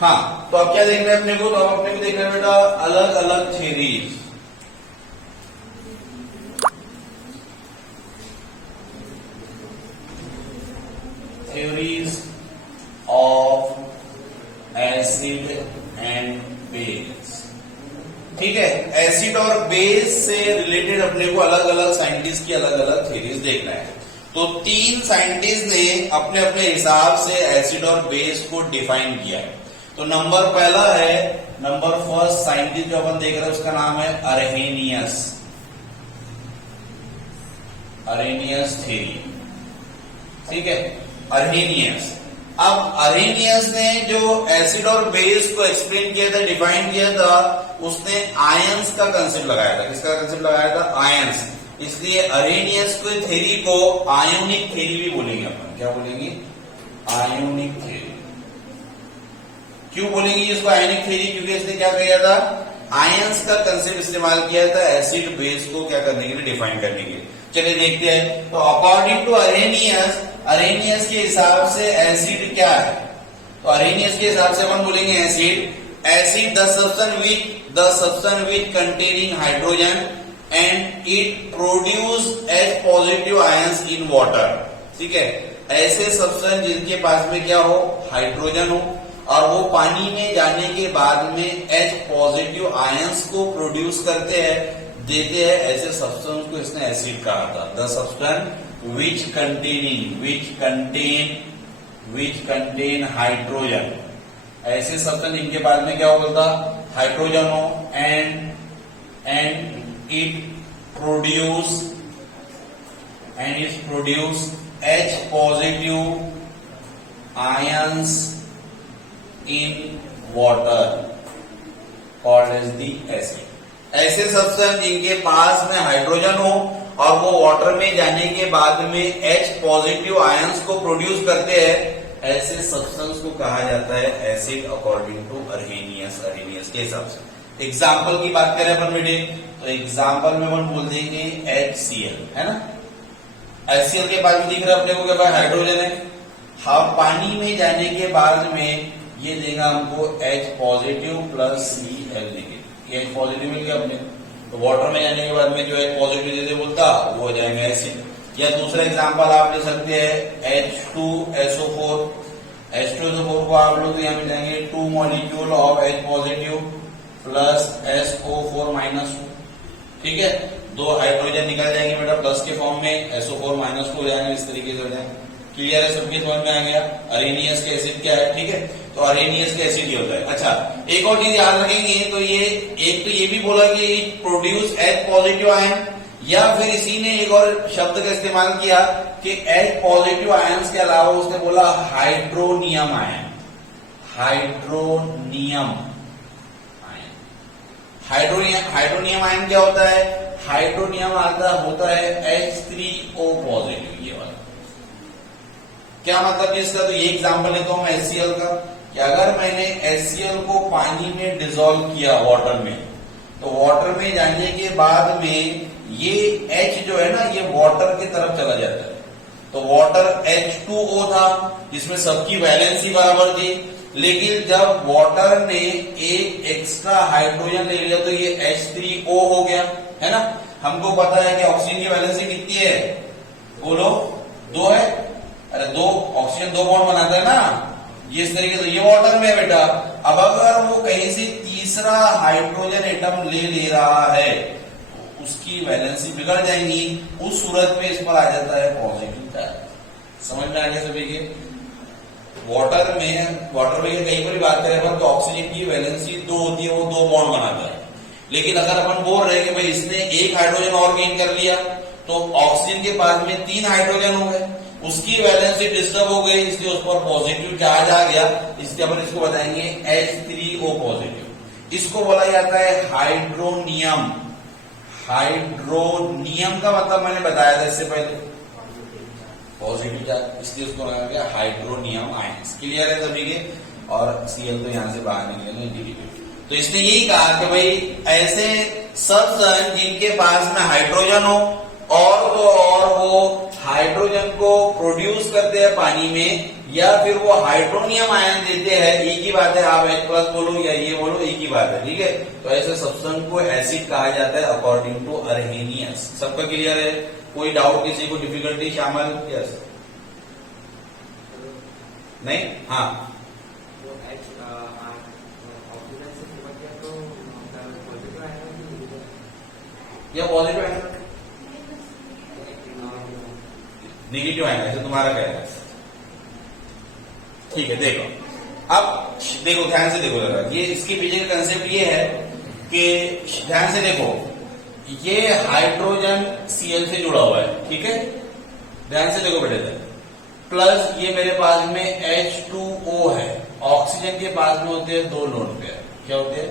हाँ, तो अब क्या देखना है अपने को, तो अब अपने को देखना है बेटा अलग अलग theories. Theories of acid and base. ठीक है, एसिड और बेस से रिलेटेड अपने को अलग अलग साइंटिस्ट की अलग अलग थ्योरीज देखना है। तो तीन साइंटिस्ट ने अपने अपने हिसाब से एसिड और बेस को डिफाइन किया है। तो नंबर पहला है, नंबर फर्स्ट साइंटिस्ट जो अपन देख रहे हैं उसका नाम है अरहेनियस। अरहेनियस थ्योरी, ठीक है, अरहेनियस। अब अरहेनियस ने जो एसिड और बेस को एक्सप्लेन किया था, डिफाइन किया था, उसने आयंस का कंसेप्ट लगाया था। किसका कंसेप्ट लगाया था? आयंस। इसलिए अरहेनियस की थ्योरी को आयोनिक थ्योरी भी बोलेंगे अपन। क्या बोलेंगे? Ionic theory. क्यों बोलेंगे इसको आयोनिक थ्योरी? क्योंकि इसने क्या किया था? आयंस का कंसेप्ट इस्तेमाल किया था एसिड बेस को क्या करने के लिए, डिफाइन करने के लिए। चलिए देखते हैं। तो अकॉर्डिंग टू अरहेनियस, अरहेनियस के हिसाब से एसिड क्या है? तो अरहेनियस के हिसाब से हम बोलेंगे acid the substance which containing hydrogen and it produce H positive ions in water. ठीक है, ऐसे सब्सटेंस जिनके पास में क्या हो? हाइड्रोजन हो, और वो पानी में जाने के बाद में H पॉजिटिव आयंस को प्रोड्यूस करते हैं, देते हैं, ऐसे सब्सटेंस को इसने एसिड कहा था। The substance which contain hydrogen, ऐसे सब्सटेंस जिनके पास में क्या होता? हाइड्रोजन हो, and it produce H positive ions in water called as the acid। ऐसे सब्सटेंस जिनके पास में हाइड्रोजन हो और वो वाटर में जाने के बाद में H पॉजिटिव आयंस को प्रोड्यूस करते हैं, ऐसे सब्सटेंस को कहा जाता है एसिड, अकॉर्डिंग टू अरहेनियस के हिसाब से। एग्जाम्पल की बात करें अपन बेटे, तो एग्जाम्पल में अपन बोल देंगे HCl, है ना। HCl के बाद में दिख रहा है अपने को क्या? हाइड्रोजन है। हाँ, पानी में जाने के बाद में ये देगा हमको H positive plus Cl negative. ये H पॉजिटिव मिल गया अपने, तो वाटर में जाने के बाद में जो H पॉजिटिव देते बोलता वो हो जाएगा एसिड। या दूसरा एग्जांपल आप ले सकते हैं H2SO4। H2SO4 को आप लोग यहाँ मिल जाएंगे 2 molecule of H positive plus SO4 minus 2। ठीक है, दो हाइड्रोजन निकल जाएंगे बेटा प्लस के फॉर्म में, SO4 माइनस 2 हो जाएंगे, इस तरीके से हो जाएंगे। क्लियर है? सबके समझ में आ गया अरहेनियस के एसिड क्या है। ठीक है, तो अरहेनियस के एसिड ये होता है। अच्छा, एक और चीज याद रखेंगे, तो ये एक तो ये भी बोला कि प्रोड्यूस H पॉजिटिव आयन, या फिर इसी ने एक और शब्द का इस्तेमाल किया कि H पॉजिटिव आयंस के अलावा उसने बोला हाइड्रोनियम आयन। हाइड्रोनियम आयन क्या होता है? हाइड्रोनियम होता है H3O पॉजिटिव। ये वाला क्या मतलब इसका? तो ये एग्जांपल लेता हूं मैं HCl का, कि अगर मैंने HCl को पानी में डिसॉल्व किया वाटर में, तो वाटर में जाने के बाद में ये H जो है ना, ये वाटर की तरफ चला जाता है। तो वाटर H2O था, जिसमें सबकी वैलेंसी बराबर थी, लेकिन जब वाटर ने एक एक्स्ट्रा हाइड्रोजन ले लिया तो ये H3O हो गया, है ना। हमको पता है कि ऑक्सीजन की वैलेंसी कितनी है? बोलो, 2 है। अरे दो ऑक्सीजन 2 बॉन्ड बनाता है ना, ये इस तरीके से। ये वाटर में है बेटा। अब अगर वो कहीं से तीसरा हाइड्रोजन एटम ले रहा है तो उसकी वैलेंसी बिगड़ जाएंगी, उस सूरत में इस पर आ जाता है पॉजिटिव चार्ज। समझ में आ गया सभी के? वाटर में कहीं पर भी बात करें अपन, तो ऑक्सीजन की वैलेंसी 2 होती है, वो 2 बॉन्ड बनाता है। लेकिन अगर अपन बोल रहे हैं कि भाई इसने एक हाइड्रोजन और गेन कर लिया, तो ऑक्सीजन के पास में 3 हाइड्रोजन हो गए, उसकी वैलेंसी डिस्टर्ब हो गई, इसलिए उस पर पॉजिटिव चार्ज आ गया, इसलिए अपन इसको बताएंगे H3O पॉजिटिव। इसको बोला जाता है हाइड्रोनियम। हाइड्रोनियम का मतलब मैंने बताया था इससे पहले, पॉजिटिव चार्ज, इसलिए उसको लगाया गया हाइड्रोनियम आयंस। क्लियर है सभी के? और Cl तो यहां से बाहर निकलेंगे डेरिवेटिव। तो इसने यही कहा कि भाई ऐसे सब्सटेंस जिनके पास में हाइड्रोजन हो और वो हाइड्रोजन को प्रोड्यूस करते हैं पानी में, या फिर वो हाइड्रोनियम आयन देते हैं, एक ही बात है, आप H+ बोलो या ये बोलो, एक ही बात है, ठीक है। तो ऐसे सब्सटेंस को एसिड कहा जाता है अकॉर्डिंग टू अरहेनियस। सबका क्लियर है? कोई डाउट, किसी को डिफिकल्टी शामिल? यस, नहीं, हाँ, या पॉजिटिव आएगा नेगेटिव आएगा, ऐसे तुम्हारा क्या है? ठीक है, देखो अब देखो, ध्यान से देखो जरा, ये इसके पीछे का कंसेप्ट ये है कि ध्यान से देखो, ये हाइड्रोजन Cl से जुड़ा हुआ है, ठीक है, ध्यान से देखो बेटे, प्लस ये मेरे पास में H2O है। ऑक्सीजन के पास में होते हैं 2 लोन पेयर। क्या होते हैं?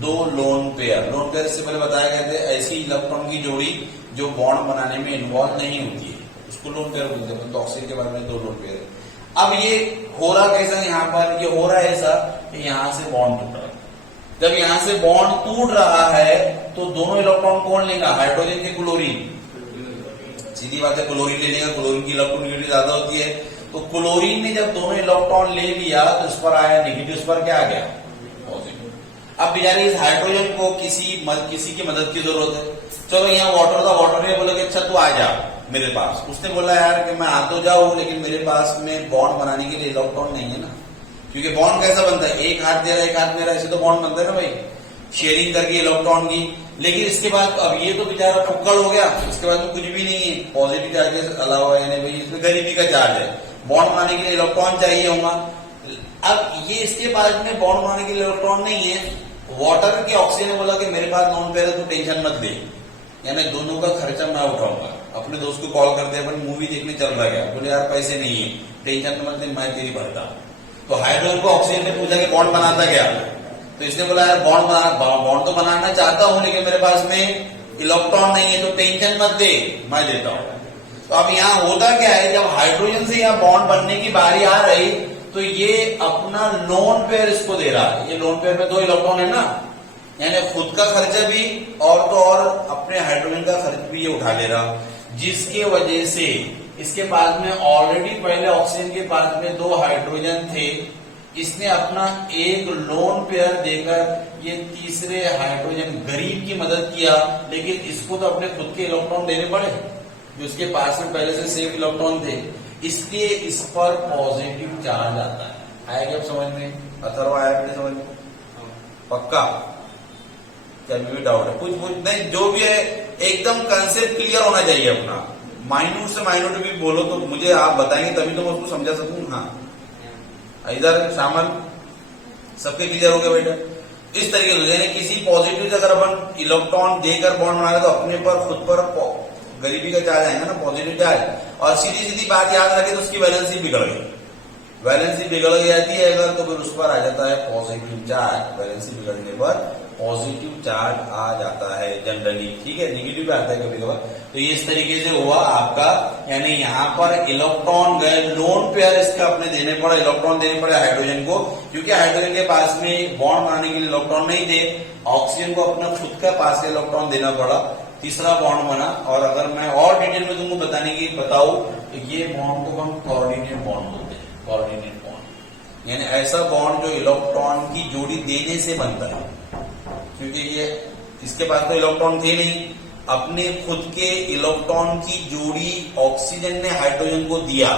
2 लोन पेयर। लोन पेयर से पहले बताया गया था ऐसी इलेक्ट्रॉन की जोड़ी जो बॉन्ड बनाने में इन्वॉल्व नहीं होती है, उसको लोन पेयर बोलते हैं। तो ऑक्सीजन के बारे में 2 लोन पेयर है। अब ये हो रहा कैसा यहाँ पर? ये हो रहा है ऐसा कि यहां से बॉन्ड टूट रहा है। जब यहां से बॉन्ड टूट रहा है तो दोनों इलेक्ट्रॉन कौन लेगा? हाइड्रोजन के क्लोरीन। सीधी बात है, क्लोरीन ले लेगा, क्लोरीन की इलेक्ट्रॉनिटी ज्यादा होती है। तो क्लोरीन ने जब दोनों इलेक्ट्रॉन ले लिया तो इस पर आया नेगेटिव, इस पर क्या आ गया? पॉजिटिव। अब बेचारे इस हाइड्रोजन को किसी की मदद की जरूरत है। चलो यहाँ वाटर था, वाटर ने बोला कि अच्छा तू आ जा मेरे पास। उसने बोला यार कि मैं आ तो जाऊं लेकिन मेरे पास में बॉन्ड बनाने के लिए इलेक्ट्रॉन नहीं है ना, क्योंकि बॉन्ड कैसा बनता है? एक हाथ दे रहा, एक हाथ मेरा, ऐसे तो बॉन्ड बनता है ना भाई, शेयरिंग करके इलेक्ट्रॉन की। लेकिन इसके बाद अब ये तो बेचारा फुक्कड़ हो गया, इसके बाद तो कुछ भी नहीं है, पॉजिटिव चार्जेस अलावा, यानी भाई इसमें गरीबी का चार्ज है, बॉन्ड बनाने के लिए इलेक्ट्रॉन चाहिए होगा। अब ये इसके पास में बॉन्ड बनाने के लिए इलेक्ट्रॉन नहीं है। वाटर के ऑक्सीजन ने बोला कि मेरे पास नॉन पेयर है, तो टेंशन मत दे, यानी दोनों का खर्चा मैं उठाऊंगा। अपने दोस्त को कॉल करते हैं, अपन मूवी देखने चल रहा है, बोले यार पैसे नहीं है, टेंशन मत ले, मैं तेरी भरता हूं। तो हाइड्रोजन को ऑक्सीजन ने पूछा कि बॉन्ड बनाता क्या? तो इसने बोला यार बॉन्ड तो बनाना चाहता हूं लेकिन मेरे पास में इलेक्ट्रॉन नहीं है, तो टेंशन मत दे, मैं देता हूं। तो अब यहाँ होता क्या है, जब हाइड्रोजन से यहाँ बॉन्ड बनने की बारी आ रही तो ये अपना लोन पेयर इसको दे रहा है। ये लोन पेयर में 2 इलेक्ट्रॉन है ना, यानी खुद का खर्चा भी और तो और अपने हाइड्रोजन का खर्च भी ये उठा ले रहा, जिसके वजह से इसके पास में ऑलरेडी पहले ऑक्सीजन के पास में 2 हाइड्रोजन थे। इसने अपना एक लोन पेयर देकर ये तीसरे हाइड्रोजन गरीब की मदद किया, लेकिन इसको तो अपने खुद के इलेक्ट्रॉन देने पड़े जो इसके पास में पहले से सेफ इलेक्ट्रॉन थे, इसलिए इस पर पॉजिटिव चार्ज आता है। आया क्या समझ में? अथर्व आया मेरे समझ में? पक्का? क्या भी डाउट है? कुछ नहीं, जो भी है एकदम कंसेप्ट क्लियर होना चाहिए अपना। माइन्यूट से माइन्यूट भी बोलो तो मुझे आप बताएंगे तभी तो मैं उसको समझा सकूं। हाँ, इधर शामिल सबके क्लियर हो गया बेटा? इस तरीके से यानी किसी पॉजिटिव से अगर अपन इलेक्ट्रॉन देकर बॉन्ड बना रहे तो अपने पर खुद पर गरीबी का चार्ज आएगा ना, पॉजिटिव चार्ज। और सीधी सीधी बात याद रखे तो उसकी वैलेंसी बिगड़ गई, वैलेंसी बिगड़ जाती है अगर, तो फिर उस पर आ जाता है पॉजिटिव चार्ज। वैलेंसी बिगड़ने पर पॉजिटिव चार्ज आ जाता है जनरली, ठीक है, नेगेटिव भी आता है कभी कभार। तो ये इस तरीके से हुआ आपका, यानी यहाँ पर इलेक्ट्रॉन गए, लोन पेयर इसका अपने देने पड़ा, इलेक्ट्रॉन देने पड़े हाइड्रोजन को, क्योंकि हाइड्रोजन के पास में बॉन्ड बनाने के लिए इलेक्ट्रॉन नहीं थे। ऑक्सीजन को अपना खुद का पास का इलेक्ट्रॉन देना पड़ा, तीसरा बॉन्ड बना। और अगर मैं और डिटेल में तुमको बताने की बताऊं तो ये बॉन्ड को हम कोऑर्डिनेट बॉन्ड बोलते हैं। कोऑर्डिनेट बॉन्ड यानी ऐसा बॉन्ड जो इलेक्ट्रॉन की जोड़ी देने से बनता है, क्योंकि ये इसके पास तो इलेक्ट्रॉन थे नहीं, अपने खुद के इलेक्ट्रॉन की जोड़ी ऑक्सीजन ने हाइड्रोजन को दिया।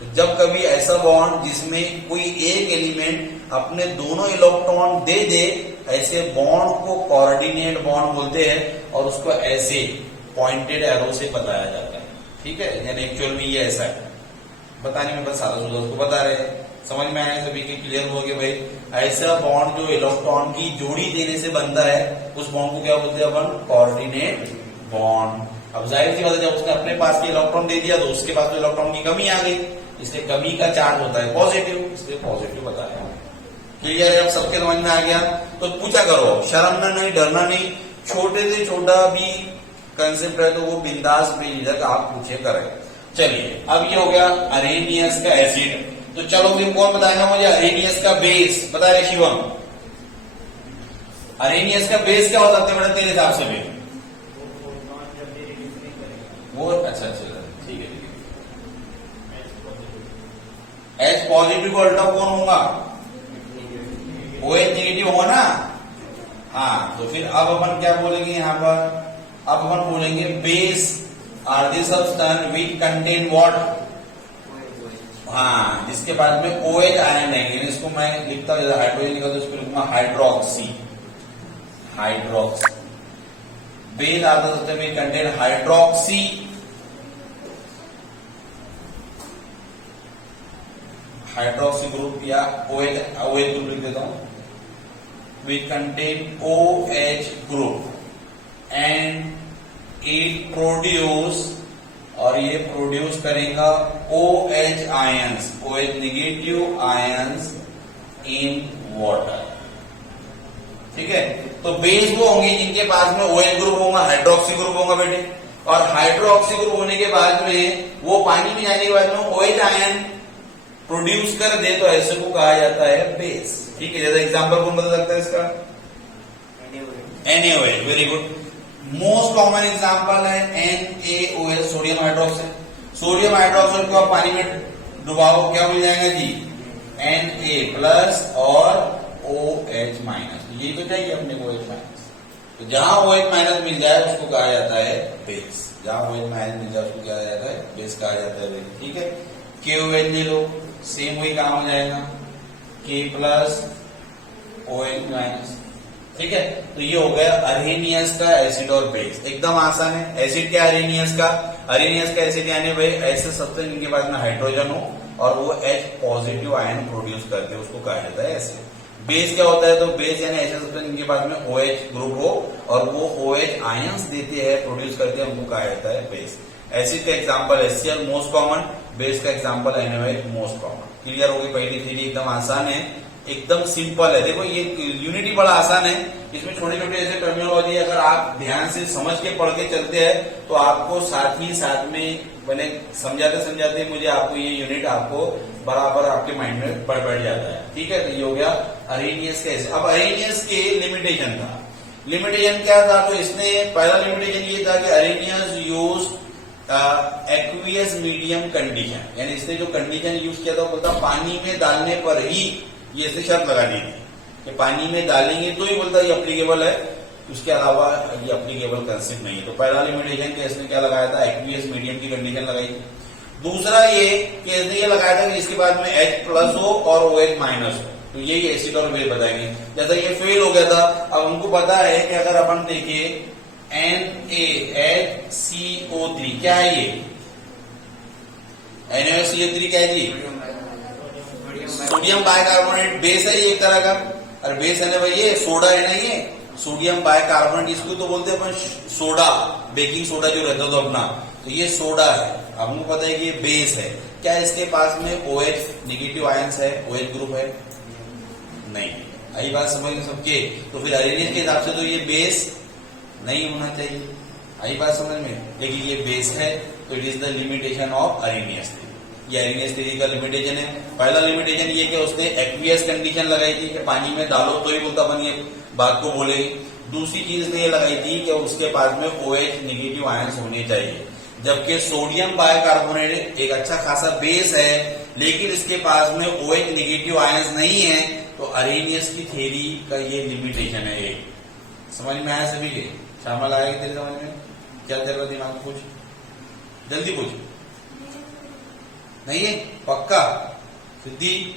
तो जब कभी ऐसा बॉन्ड जिसमें कोई एक एलिमेंट अपने दोनों इलेक्ट्रॉन दे दे, ऐसे बॉन्ड को कोऑर्डिनेट बॉन्ड बोलते हैं, और उसको ऐसे पॉइंटेड एरो से बताया जाता है, ठीक है। यानी एक्चुअल में ये ऐसा है, बताने में बस सारा सुधा उसको बता रहे हैं। समझ में आया सभी के? क्लियर हो गया भाई? ऐसा बॉन्ड जो इलेक्ट्रॉन की जोड़ी देने से बनता है, उस बॉन्ड को क्या बोलते हैं अपन? Coordinate bond. अब जाहिर सी बात है, जब उसने अपने पास के इलेक्ट्रॉन दे दिया तो उसके पास तो इलेक्ट्रॉन की कमी आ गई, इसलिए कमी का चार्ज होता है पॉजिटिव, इसलिए पॉजिटिव बताया। क्लियर है? अब सबके समझ में आ गया? तो पूछा करो, शर्म ना नहीं, डरना नहीं, छोटे से छोटा भी कंसेप्ट है तो वो बिंदास बेझिझक आप पूछे करें। चलिए, अब ये हो गया अरेनियस का एसिड। तो चलो फिर कौन बताएगा मुझे अरेनियस का बेस? बता रहे शिवम, अरेनियस का बेस क्या हो सकता है बेटा तेरे हिसाब से भी? वो अच्छा, ठीक है। H पॉजिटिव का उल्टा कौन होगा? OH नेगेटिव होगा ना। हाँ, तो फिर अब अपन क्या बोलेंगे यहाँ पर? अब अपन बोलेंगे base are the substance which contain what? हाँ, जिसके बाद में OH आयन है। इसको मैं लिखता हूँ, हाइड्रोजन लिखा तो इसको लिखूंगा hydroxy. Hydroxy base are the substance which contain hydroxy hydroxy group या OH ग्रुप लिख देता हूं, which contain OH group and it produce, और ये प्रोड्यूस करेगा OH ions, OH negative ions in water. ठीक है, तो बेस वो होंगे जिनके पास में OH ग्रुप होगा, हाइड्रोक्सी ग्रुप होगा बेटे, और हाइड्रोक्सी ग्रुप होने के बाद में वो पानी में जाने के बाद में OH आयन प्रोड्यूस कर दे, तो ऐसे को कहा जाता है बेस। ठीक है, जैसा एग्जांपल कौन बता सकता है इसका? NaOH। Very good. Most common example है NaOH, sodium hydroxide. Sodium hydroxide को आप पानी में डुबाओ, क्या मिल जाएगा जी? Na+ और OH-। यही तो चाहिए अपने को, OH-। तो जहां OH- मिल जाए उसको कहा जाता है बेस। जहां OH- मिल जाए उसको कहा जाता है बेस, कहा जाता है। ठीक है, KOH ले लो, सेम वही काम हो जाएगा, K+ OH-। ठीक है, तो ये हो गया अरेनियस का एसिड और बेस। एकदम आसान है। एसिड क्या अरेनियस का? अरेनियस का एसिड यानी भाई ऐसे सब्सटेंस जिनके पास में हाइड्रोजन हो और वो H पॉजिटिव आयन प्रोड्यूस करते हैं, उसको कहा जाता है एसिड। बेस क्या होता है? तो बेस यानी ऐसे सब्सटेंस जिनके पास में OH ग्रुप हो और वो OH आयंस देते हैं, प्रोड्यूस करते हैं, उनको कहा जाता है बेस। एसिड का example HCl most common, base का example NaOH most common. Clear होगी पहली थ्योरी? एकदम आसान है, एकदम सिंपल है। देखो ये यूनिटी बड़ा आसान है, इसमें छोटे छोटे ऐसे टर्मिनोलॉजी अगर आप ध्यान से समझ के पढ़ के चलते हैं तो आपको साथ ही साथ में मैंने समझाते समझाते मुझे आपको ये यूनिट आपको बराबर आपके माइंड में बैठ जाता है। ठीक है, तो ये हो गया अरेनियस का एसिड। अब अरेनियस के लिमिटेशन था। लिमिटेशन क्या था? तो इसने पहला लिमिटेशन ये था कि Arrhenius use aqueous medium condition, यानी इसने जो कंडीशन यूज किया था वो बोलता पानी में डालने पर ही, ये ऐसे शर्त लगा दी थी कि पानी में डालेंगे तो ही बोलता ये अप्लीकेबल है, उसके अलावा ये अप्लीकेबल कंसेप्ट नहीं है। तो पहला लिमिटेशन के इसने क्या लगाया था? एक्वियस मीडियम की कंडीशन लगाई थी। दूसरा ये कि इसने ये लगाया था कि इसके बाद में H+ हो और OH- हो, तो यही एसिड और बेस बताएंगे। जैसा ये फेल हो गया था, अब हमको पता है कि अगर अपन देखिए NaHCO3 क्या है? ये NaHCO3 क्या है जी? सोडियम बाइकार्बोनेट बेस है ये एक तरह का। और बेस है ना भाई, ये सोडा है ना, ये सोडियम बाइकार्बोनेट, इसको तो बोलते हैं अपन सोडा, बेकिंग सोडा जो रहता है तो अपना, तो ये सोडा है। अब हमको पता है कि ये बेस है। क्या इसके पास में OH नेगेटिव आयंस है, OH ग्रुप है? नहीं। आई बात समझ में सबके? तो फिर अरेनियस के हिसाब से तो ये बेस नहीं होना चाहिए। आई बात समझ में? लेकिन ये बेस है, तो it is the limitation of Arrhenius. ये अरेनियस थ्योरी का लिमिटेशन है। पहला लिमिटेशन ये कि उसने एक्वियस कंडीशन लगाई थी कि पानी में डालो तो ही बोलता अपन ये बात को बोलेगी। दूसरी चीज ने ये लगाई थी कि उसके पास में OH नेगेटिव आयंस होने चाहिए, जबकि सोडियम बाइकार्बोनेट एक अच्छा खासा बेस है लेकिन इसके पास में OH नेगेटिव आयंस नहीं है, तो अरेनियस की थ्योरी का ये लिमिटेशन है। एक समझ में आया सभी के? शामिल आएगी तेरे समझ में? क्या तेरा दिमाग पूछ, जल्दी पूछ। नहीं है? पक्का? सिद्धि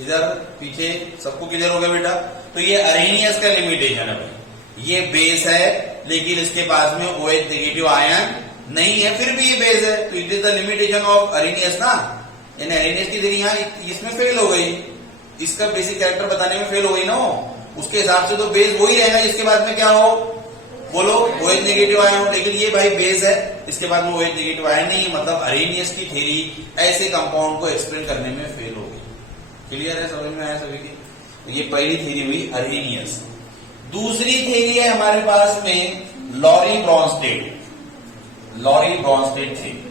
इधर पीछे सबको क्लियर हो गया बेटा? तो ये अरेनियस का लिमिटेशन है भाई। ये बेस है लेकिन इसके पास में OH नेगेटिव आयन नहीं है, फिर भी ये बेस है, तो it is the limitation of Arrhenius ना। यानी अरेनियस की थ्योरी यहाँ इसमें फेल हो गई, इसका बेसिक कैरेक्टर बताने में फेल हो गई ना। उसके हिसाब से तो बेस वही रहेगा जिसके बाद में क्या हो, बोलो, OH नेगेटिव आयन हो, लेकिन ये भाई बेस है, इसके बाद में OH नेगेटिव आयन नहीं है, मतलब अरेनियस की थ्योरी ऐसे कंपाउंड को एक्सप्लेन करने में फेल हो गई। क्लियर है? समझ में आया सभी की? तो ये पहली थ्योरी हुई अरेनियस। दूसरी थ्योरी है हमारे पास में Lowry Bronsted. Lowry Bronsted theory.